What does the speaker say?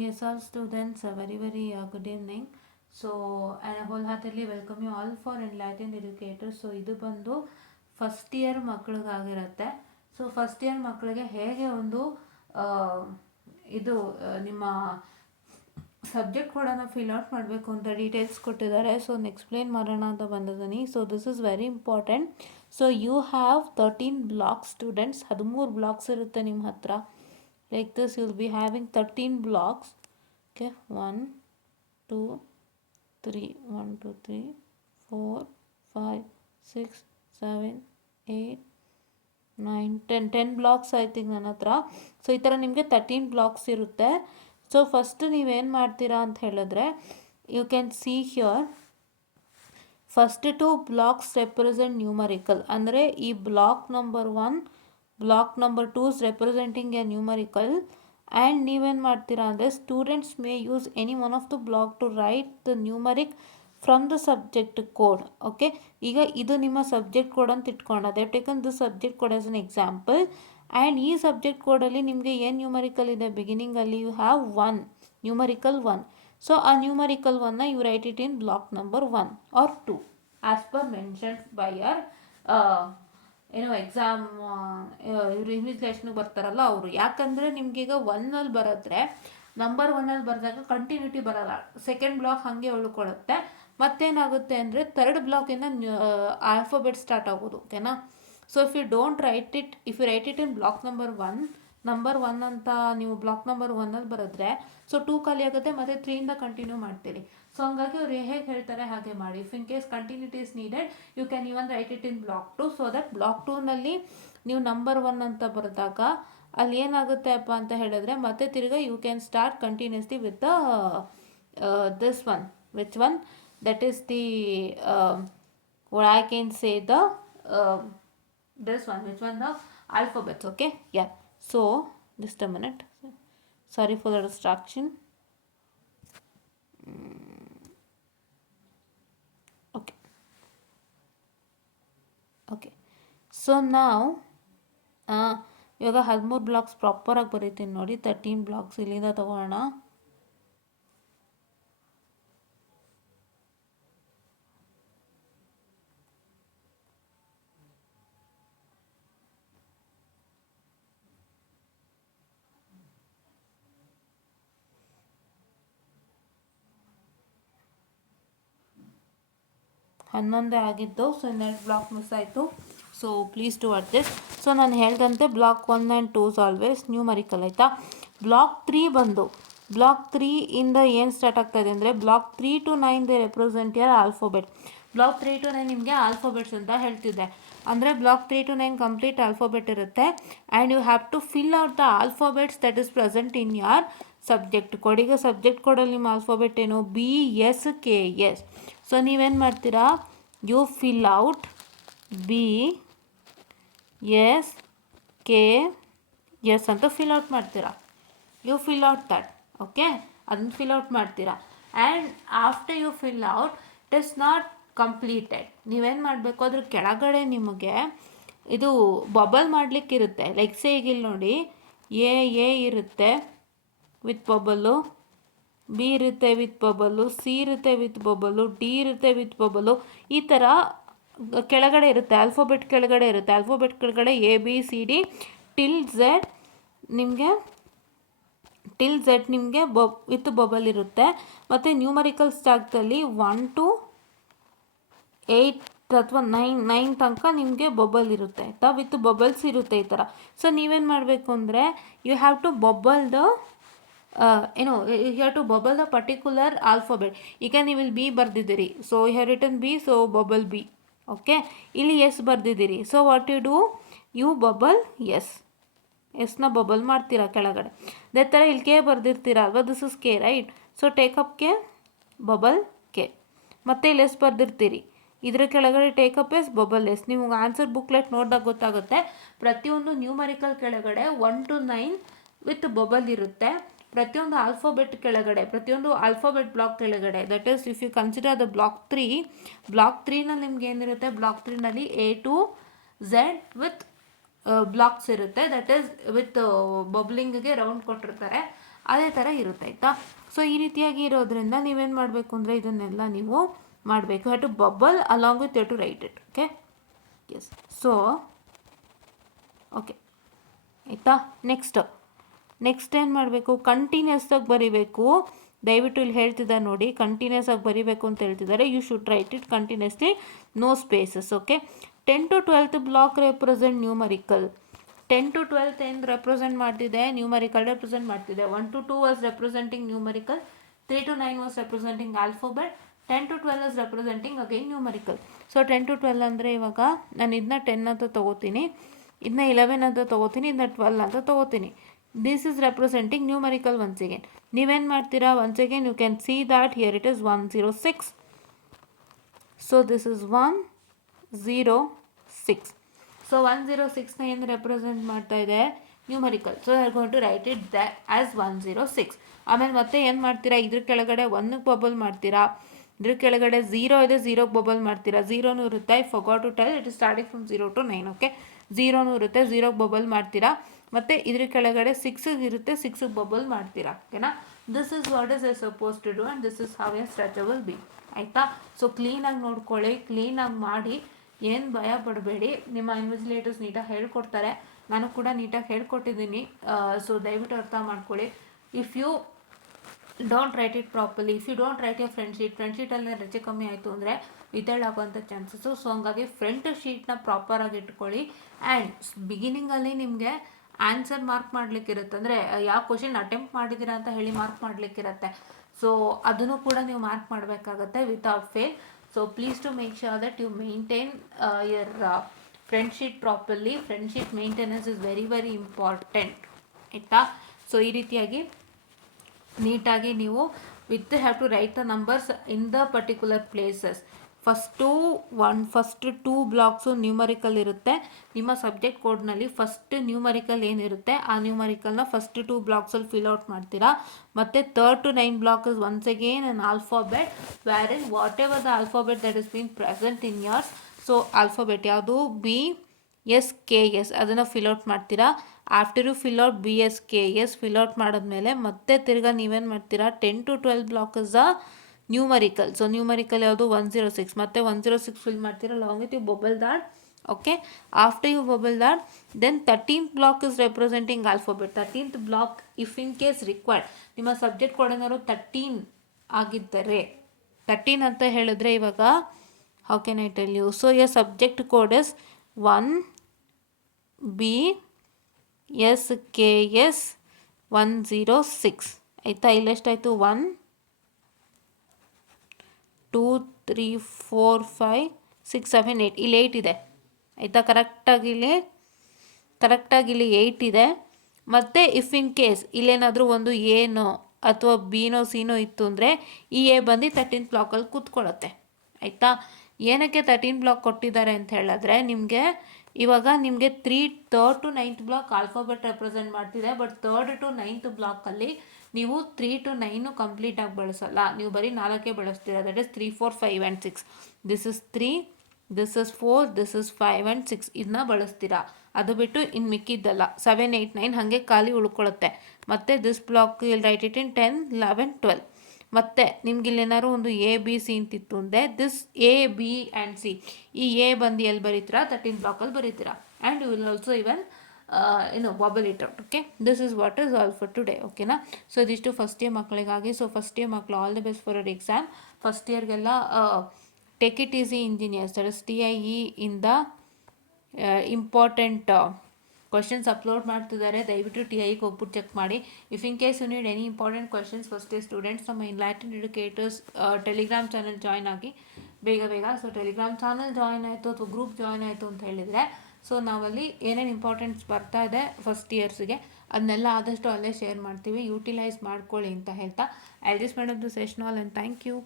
yes, all students, a very good evening. So, and I wholeheartedly welcome you all for Enlightened Educators. So, ಇದು ಬಂದು first year ಮಕ್ಕಳಿಗಾಗಿರುತ್ತೆ. So first year ಮಕ್ಕಳಿಗೆ ಹೇಗೆ ಒಂದು ಇದು ನಿಮ್ಮ ಸಬ್ಜೆಕ್ಟ್ ಕೂಡ ಫಿಲ್ ಔಟ್ ಮಾಡಬೇಕು ಅಂತ ಡೀಟೇಲ್ಸ್ ಕೊಟ್ಟಿದ್ದಾರೆ. ಸೊ ಎಕ್ಸ್ಪ್ಲೇನ್ ಮಾಡೋಣ ಅಂತ ಬಂದಿದ್ದೀನಿ. So this is very important. So you have 13 blocks students. 13 blocks ಇರುತ್ತೆ ನಿಮ್ಮ ಹತ್ರ. Like this, you will be having 13 blocks. Okay, 1 2 3 1 2 3 4 5 6 7 8 9 10 blocks I think ನನ್ನ ಹತ್ರ. ಸೊ ಈ ಥರ ನಿಮಗೆ 13 ಬ್ಲಾಕ್ಸ್ ಇರುತ್ತೆ. ಸೊ ಫಸ್ಟ್ ನೀವೇನು ಮಾಡ್ತೀರಾ ಅಂತ ಹೇಳಿದ್ರೆ, you can see here first 2 blocks represent numerical. ಅಂದರೆ ಈ block number 1 block number 2 is representing a numerical, and ನೀವೇನು ಮಾಡ್ತೀರಾ ಅಂದರೆ students may use any one of the block to write the numeric from the subject code. Okay, ಈಗ ಇದು ನಿಮ್ಮ subject code ಅಂತ ಇಟ್ಕೊಂಡು they taken the subject code as an example. And ಈ subject ಕೋಡಲ್ಲಿ ನಿಮಗೆ ಏನು ನ್ಯೂಮರಿಕಲ್ ಇದೆ ಬಿಗಿನಿಂಗಲ್ಲಿ, ಯು ಹ್ಯಾವ್ 1 ನ್ಯೂಮರಿಕಲ್ 1. ಸೊ ಆ ನ್ಯೂಮರಿಕಲ್ 1ನ you write it in block number 1 or 2 as per mention by your exam ಇವರು ಇನ್ವಿಜಿಲೇಷನ್ಗೆ ಬರ್ತಾರಲ್ಲ ಅವರು. ಯಾಕಂದರೆ ನಿಮಗೀಗ 1ಅಲ್ಲಿ ಬರೆದ್ರೆ ನಂಬರ್ 1ಅಲ್ಲಿ ಬರೆದಾಗ ಕಂಟಿನ್ಯೂಟಿ ಬರೋಲ್ಲ, ಸೆಕೆಂಡ್ ಬ್ಲಾಕ್ ಹಾಗೆ ಉಳ್ಕೊಳ್ಳುತ್ತೆ. ಮತ್ತೇನಾಗುತ್ತೆ ಅಂದರೆ ಥರ್ಡ್ ಬ್ಲಾಕಿಂದ ಆಲ್ಫಾಬೆಟ್ ಸ್ಟಾರ್ಟ್ ಆಗೋದು. ಓಕೆನಾ? So if you don't write it, if you write it in block number 1 ಅಂತ ನೀವು ಬ್ಲಾಕ್ ನಂಬರ್ 1ಅಲ್ಲಿ ಬರೆದ್ರೆ ಸೊ 2 ಖಾಲಿ ಆಗುತ್ತೆ, ಮತ್ತು 3ಇಂದ ಕಂಟಿನ್ಯೂ ಮಾಡ್ತೀರಿ. ಸೊ ಹಂಗಾಗಿ ಅವ್ರು ಹೇಗೆ ಹೇಳ್ತಾರೆ ಹಾಗೆ ಮಾಡಿ. If in case continuity is needed, you can even write it in block 2, so that block 2ನಲ್ಲಿ ನೀವು ನಂಬರ್ 1 ಅಂತ ಬರೆದಾಗ ಅಲ್ಲಿ ಏನಾಗುತ್ತೆ ಅಪ್ಪ ಅಂತ ಹೇಳಿದ್ರೆ ಮತ್ತೆ ತಿರ್ಗಾ you can start continuously with this one. Which one? That is the I can say the this one. Which one? The alphabets. Okay, yeah. So just a minute, sorry for the distraction. Okay, so now ಇವಾಗ 13 blocks ಪ್ರಾಪರಾಗಿ ಬರೀತೀನಿ ನೋಡಿ. 13 blocks ಇಲ್ಲಿಂದ ತಗೋಣ. ಹನ್ನೊಂದೇ ಆಗಿದ್ದು, so 12 block miss ಆಯಿತು. So please to adjust. So ನಾನು ಹೇಳ್ದಂತೆ ಬ್ಲಾಕ್ 1 ಆ್ಯಂಡ್ 2 ಆಲ್ವೇಸ್ ನ್ಯೂಮರಿಕಲ್, ಆಯಿತಾ? ಬ್ಲಾಕ್ 3 ಬಂದು ಬ್ಲಾಕ್ 3 ಇಂದ ಏನು ಸ್ಟಾರ್ಟ್ ಆಗ್ತಾಯಿದೆ ಅಂದರೆ block 3 to 9 they represent your alphabet. Block 3 to 9 ನಿಮಗೆ ಆಲ್ಫಾಬೆಟ್ಸ್ ಅಂತ ಹೇಳ್ತಿದ್ದೆ. ಅಂದರೆ ಬ್ಲಾಕ್ 3 to 9 ಕಂಪ್ಲೀಟ್ ಆಲ್ಫಾಬೆಟ್ ಇರುತ್ತೆ. And you have to fill out the alphabets that is present in ಯಾರ್ ಸಬ್ಜೆಕ್ಟ್ ಕೋಡ್. ಈಗ ಸಬ್ಜೆಕ್ಟ್ ಕೋಡಲ್ಲಿ ನಿಮ್ಮ ಆಲ್ಫಾಬೆಟ್ ಏನು? BSKS. ಸೊ ನೀವೇನು ಮಾಡ್ತೀರಾ? ಯು ಫಿಲ್ ಔಟ್ BSKS ಅಂತ ಫಿಲ್ ಔಟ್ ಮಾಡ್ತೀರಾ. You fill out that. Okay, ಅದನ್ನು ಫಿಲ್ ಔಟ್ ಮಾಡ್ತೀರಾ. And after you fill out, it is not completed. ನೀವೇನು ಮಾಡಬೇಕು, ಅದ್ರ ಕೆಳಗಡೆ ನಿಮಗೆ ಇದು ಬಬಲ್ ಮಾಡಲಿಕ್ಕಿರುತ್ತೆ. ಲೈಕ್ ಸೇ ಈಗ ಇಲ್ಲಿ ನೋಡಿ, ಎ ಇರುತ್ತೆ ವಿತ್ ಬಬಲ್ಲು, ಬಿ ಇರುತ್ತೆ ವಿತ್ ಬಬಲ್ಲು, ಸಿ ಇರುತ್ತೆ ವಿತ್ ಬಬಲ್ಲು, ಡಿ ಇರುತ್ತೆ ವಿತ್ ಬಬಲ್ಲು. ಈ ಥರ ಕೆಳಗಡೆ ಇರುತ್ತೆ, ಆಲ್ಫಾಬೆಟ್ ಕೆಳಗಡೆ ಇರುತ್ತೆ. ಆಲ್ಫಾಬೆಟ್ ಕೆಳಗಡೆ ABCD ಟಿಲ್ ಝೆಡ್ ನಿಮಗೆ ವಿತ್ ಬಬಲ್ ಇರುತ್ತೆ. ಮತ್ತು ನ್ಯೂಮರಿಕಲ್ ಜಾಗದಲ್ಲಿ 1 to 8 ಅಥವಾ 9 ತನಕ ನಿಮಗೆ ಬಬಲ್ ಇರುತ್ತೆ, ಆಯಿತಾ? ವಿತ್ ಬಬಲ್ಸ್ ಇರುತ್ತೆ ಈ ಥರ. ಸೊ ನೀವೇನು ಮಾಡಬೇಕು ಅಂದರೆ you have to bubble the you have to bubble the particular alphabet. ಈಗ ನೀವು ಇಲ್ಲಿ B ಬರೆದಿದ್ದೀರಿ, so you have written B, so bubble B. Okay, ಇಲ್ಲಿ S ಬರೆದಿದ್ದೀರಿ, so what you do, you bubble ಎಸ್ನ ಬಬಲ್ ಮಾಡ್ತೀರಾ ಕೆಳಗಡೆ. ಅದೇ ಥರ ಇಲ್ಲಿ K ಬರೆದಿರ್ತೀರ ಅಲ್ವಾ, this is K, right? So take up K, bubble K. ಮತ್ತು ಇಲ್ಲಿ S ಬರೆದಿರ್ತೀರಿ, ಇದರ ಕೆಳಗಡೆ ಟೇಕಪ್ ಎಸ್, ಬಬಲ್ ಎಸ್. ನಿಮಗೆ ಆನ್ಸರ್ ಬುಕ್ಲೆಟ್ ನೋಡಿದಾಗ ಗೊತ್ತಾಗುತ್ತೆ. ಪ್ರತಿಯೊಂದು ನ್ಯೂಮರಿಕಲ್ ಕೆಳಗಡೆ 1 to 9 ವಿತ್ ಬಬಲ್ ಇರುತ್ತೆ. ಪ್ರತಿಯೊಂದು ಆಲ್ಫಾಬೆಟ್ ಕೆಳಗಡೆ, ಪ್ರತಿಯೊಂದು ಆಲ್ಫಾಬೆಟ್ ಬ್ಲಾಕ್ ಕೆಳಗಡೆ, that is if you consider the block 3ನಲ್ಲಿ ನಿಮ್ಗೆ ಏನಿರುತ್ತೆ, ಬ್ಲಾಕ್ 3ನಲ್ಲಿ A to Z with blocks ಇರುತ್ತೆ. ದಟ್ ಈಸ್ ವಿತ್ ಬಬ್ಲಿಂಗ್ಗೆ ರೌಂಡ್ ಕೊಟ್ಟಿರ್ತಾರೆ. ಅದೇ ಥರ ಇರುತ್ತೆ ಆಯಿತಾ. ಸೊ ಈ ರೀತಿಯಾಗಿ ಇರೋದ್ರಿಂದ ನೀವೇನು ಮಾಡಬೇಕು ಅಂದರೆ ಇದನ್ನೆಲ್ಲ ನೀವು ಮಾಡಬೇಕು. Have to bubble along with you to write it. Okay, yes. So okay ಆಯಿತಾ. ನೆಕ್ಸ್ಟ್ ಏನು ಮಾಡಬೇಕು, ಕಂಟಿನ್ಯೂಸ್ ಆಗಿ ಬರೀಬೇಕು. ದಯವಿಟ್ಟು ಇಲ್ಲಿ ಹೇಳ್ತಿದ್ದಾರೆ ನೋಡಿ, ಕಂಟಿನ್ಯೂಸ್ ಆಗಿ ಬರೀಬೇಕು ಅಂತ ಹೇಳ್ತಿದ್ದಾರೆ. You should write it continuously, no spaces. Okay. 10 to 12th block represent numerical. 10 to 12th ಏನು ರೆಪ್ರೆಸೆಂಟ್ ಮಾಡ್ತಿದೆ, ನ್ಯೂಮರಿಕಲ್ ರೆಪ್ರೆಸೆಂಟ್ ಮಾಡ್ತಿದೆ. 1 to 2 was representing numerical, 3 to 9 was representing alphabet, 10 to 12 is representing again numerical. So 10 to 12 ಅಂದರೆ ಇವಾಗ ನಾನು ಇದನ್ನ 10 ಅಂತ ತೊಗೋತೀನಿ, ಇದನ್ನ 11 ಅಂತ ತೊಗೋತೀನಿ, ಇದನ್ನ 12 ಅಂತ ತೊಗೋತೀನಿ. This is representing numerical once again. ನೀವೇನು ಮಾಡ್ತೀರಾ, once again you can see that here it is 106. So this is 106. So 106ನ ಏನು ರೆಪ್ರೆಸೆಂಟ್ ಮಾಡ್ತಾ ಇದೆ, numerical. So I are going to write it that as 106. ಆಮೇಲೆ ಮತ್ತೆ ಏನು ಮಾಡ್ತೀರಾ, ಇದ್ರ ಕೆಳಗಡೆ 1ಗೆ ಬಬಲ್ ಮಾಡ್ತೀರಾ, ಇದ್ರ ಕೆಳಗಡೆ 0 ಇದೆ, 0ಗೆ ಬಬಲ್ ಮಾಡ್ತೀರಾ. 0ನೂ ಇರುತ್ತೆ, I forgot to tell, it is starting from 0 to 9. Okay, 0ನೂ ಇರುತ್ತೆ, 0ಗೆ ಬಬಲ್ ಮಾಡ್ತೀರಾ. ಮತ್ತು ಇದ್ರ ಕೆಳಗಡೆ 6 ಇರುತ್ತೆ, 6ಗೆ ಬಬಲ್ ಮಾಡ್ತೀರಾ. ಓಕೆನಾ. This is what is I suppose to do and this is how a stretchable be. ಆಯಿತಾ. ಸೊ ಕ್ಲೀನಾಗಿ ನೋಡ್ಕೊಳ್ಳಿ, ಕ್ಲೀನಾಗಿ ಮಾಡಿ, ಏನು ಭಯ ಪಡಬೇಡಿ. ನಿಮ್ಮ ಇನ್ವಿಜಿಲೇಟರ್ಸ್ ನೀಟಾಗಿ ಹೇಳ್ಕೊಡ್ತಾರೆ, ನಾನು ಕೂಡ ನೀಟಾಗಿ ಹೇಳ್ಕೊಟ್ಟಿದ್ದೀನಿ. ಸೊ ದಯವಿಟ್ಟು ಅರ್ಥ ಮಾಡ್ಕೊಳ್ಳಿ. If you don't write it properly, if you don't write your front ಶೀಟಲ್ಲಿ ರಜೆ ಕಮ್ಮಿ ಆಯಿತು ಅಂದರೆ ವಿತರ್ಡ್ ಆಗೋಂಥ ಚಾನ್ಸಸ್ಸು. ಸೊ ಹಂಗಾಗಿ ಫ್ರಂಟ್ ಶೀಟ್ನ ಪ್ರಾಪರಾಗಿ ಇಟ್ಕೊಳ್ಳಿ. ಆ್ಯಂಡ್ ಬಿಗಿನಿಂಗಲ್ಲಿ ನಿಮಗೆ ಆನ್ಸರ್ ಮಾರ್ಕ್ ಮಾಡಲಿಕ್ಕಿರುತ್ತೆ, ಅಂದರೆ ಯಾವ ಕ್ವಶನ್ ಅಟೆಂಪ್ಟ್ ಮಾಡಿದ್ದೀರಾ ಅಂತ ಹೇಳಿ ಮಾರ್ಕ್ ಮಾಡಲಿಕ್ಕಿರುತ್ತೆ. ಸೊ ಅದನ್ನು ಕೂಡ ನೀವು ಮಾರ್ಕ್ ಮಾಡಬೇಕಾಗತ್ತೆ without fail. So please to make sure that you maintain your front sheet properly. Front sheet maintenance is very very important ಆಯಿತಾ. ಸೊ ಈ ರೀತಿಯಾಗಿ ನೀಟಾಗಿ ನೀವು with have to write the numbers in the particular places. First 2 blocks numerical ಇರುತ್ತೆ. ನಿಮ್ಮ subject ಕೋಡ್ನಲ್ಲಿ first numerical ಏನಿರುತ್ತೆ ಆ ನ್ಯೂಮರಿಕಲ್ನ ಫಸ್ಟ್ 2 ಬ್ಲಾಕ್ಸಲ್ಲಿ ಫಿಲ್ ಔಟ್ ಮಾಡ್ತೀರಾ. ಮತ್ತು 3rd to 9 block is once again an alphabet where in whatever the alphabet that is been present in yours. So alphabet ಯಾವುದು, BSKS ಅದನ್ನು ಫಿಲ್ ಔಟ್ ಮಾಡ್ತೀರಾ. After you fill out BSKS fill out ಮಾಡಿದ್ಮೇಲೆ ಮತ್ತೆ ತಿರ್ಗಾ ನೀವೇನು ಮಾಡ್ತೀರಾ, 10 to 12 block is a numerical. So numerical ಯಾವುದು 106, ಮತ್ತೆ 106 ಫಿಲ್ ಮಾಡ್ತೀರಾ long with you bubble that. Okay, after you bubble that then 13th block is representing alphabet. 13th block if in case required, ನಿಮ್ಮ ಸಬ್ಜೆಕ್ಟ್ ಕೋಡೇನಾದ್ರು 13 ಆಗಿದ್ದರೆ, 13 ಅಂತ ಹೇಳಿದ್ರೆ ಇವಾಗ how can I tell you. So your subject code is 1BSKS 106 ಆಯಿತಾ. ಇಲ್ಲೆಷ್ಟಾಯಿತು, 1 2 3 4 5 6 7 8, ಇಲ್ಲಿ 8 ಇದೆ ಆಯಿತಾ. ಕರೆಕ್ಟಾಗಿ ಇಲ್ಲಿ 8 ಇದೆ. ಮತ್ತು ಇಫ್ ಇನ್ ಕೇಸ್ ಇಲ್ಲೇನಾದರೂ ಒಂದು ಎನೋ ಅಥವಾ ಬಿನೋ ಸಿನೋ ಇತ್ತು ಅಂದರೆ ಈ ಎ ಬಂದು 13th ಬ್ಲಾಕಲ್ಲಿ ಕೂತ್ಕೊಳ್ಳುತ್ತೆ ಆಯಿತಾ. ಏನಕ್ಕೆ 13 ಬ್ಲಾಕ್ ಕೊಟ್ಟಿದ್ದಾರೆ ಅಂತ ಹೇಳಿದ್ರೆ, ಇವಾಗ ನಿಮಗೆ 3rd to 9th block alphabet represent ಮಾಡ್ತಿದೆ. ಬಟ್ 3rd to 9th ಬ್ಲಾಕಲ್ಲಿ ನೀವು 3 to 9 ಕಂಪ್ಲೀಟಾಗಿ ಬಳಸಲ್ಲ, ನೀವು ಬರೀ 4 ಬಳಸ್ತೀರಾ. That is 3 4 5 and 6. This is 3, this is 4, this is 5 and 6 ಇದನ್ನ ಬಳಸ್ತೀರಾ. ಅದು ಬಿಟ್ಟು ಇನ್ನು ಮಿಕ್ಕಿದ್ದಲ್ಲ 7 8 9 ಹಾಗೆ ಖಾಲಿ ಉಳ್ಕೊಳ್ಳುತ್ತೆ. ಮತ್ತು ದಿಸ್ ಬ್ಲಾಕ್ ಇಲ್ಲಿ ರೈಟ್ ಇಟ್ ಇನ್ 10 11 12. ಮತ್ತು ನಿಮ್ಗೆ ಇಲ್ಲೇನಾದ್ರು ಒಂದು ABC ಅಂತಿತ್ತು ಅಂದರೆ ದಿಸ್ AB&C, ಈ ಎ ಬಂದು ಎಲ್ಲಿ ಬರೀತೀರಾ, 13th ಬ್ಲಾಕಲ್ಲಿ ಬರೀತೀರಾ. And you will also even bubble it out. Okay, this is what is all for today. ಓಕೆನಾ. ಸೊ ಇದಿಷ್ಟು ಫಸ್ಟ್ ಇಯರ್ ಮಕ್ಕಳಿಗಾಗಿ. ಸೊ ಫಸ್ಟ್ ಇಯರ್ ಮಕ್ಕಳು all the best for our exam. First ಇಯರ್ಗೆಲ್ಲ take it easy engineers, that is TIE ಇಂದ important questions upload ಮಾಡ್ತಿದ್ದಾರೆ. ದಯವಿಟ್ಟು TIEಗೆ ಹೋಗ್ಬಿಟ್ಟು ಚೆಕ್ ಮಾಡಿ. If in case you need any important questions first year students, ನಮ್ಮ enlightened educators Telegram channel join ಆಗಿ ಬೇಗ. ಸೊ ಟೆಲಿಗ್ರಾಮ್ ಚಾನಲ್ ಜಾಯ್ನ್ ಆಯಿತು ಅಥವಾ ಗ್ರೂಪ್ ಜಾಯ್ನ್ ಆಯಿತು ಅಂತ ಹೇಳಿದರೆ, ಸೊ ನಾವಲ್ಲಿ ಏನೇನು ಇಂಪಾರ್ಟೆಂಟ್ಸ್ ಬರ್ತಾ ಇದೆ ಫಸ್ಟ್ ಇಯರ್ಸ್ಗೆ ಅದನ್ನೆಲ್ಲ ಆದಷ್ಟು ಅಲ್ಲೇ ಶೇರ್ ಮಾಡ್ತೀವಿ. ಯೂಟಿಲೈಸ್ ಮಾಡ್ಕೊಳ್ಳಿ ಅಂತ ಹೇಳ್ತಾ I just made up the session all and thank you.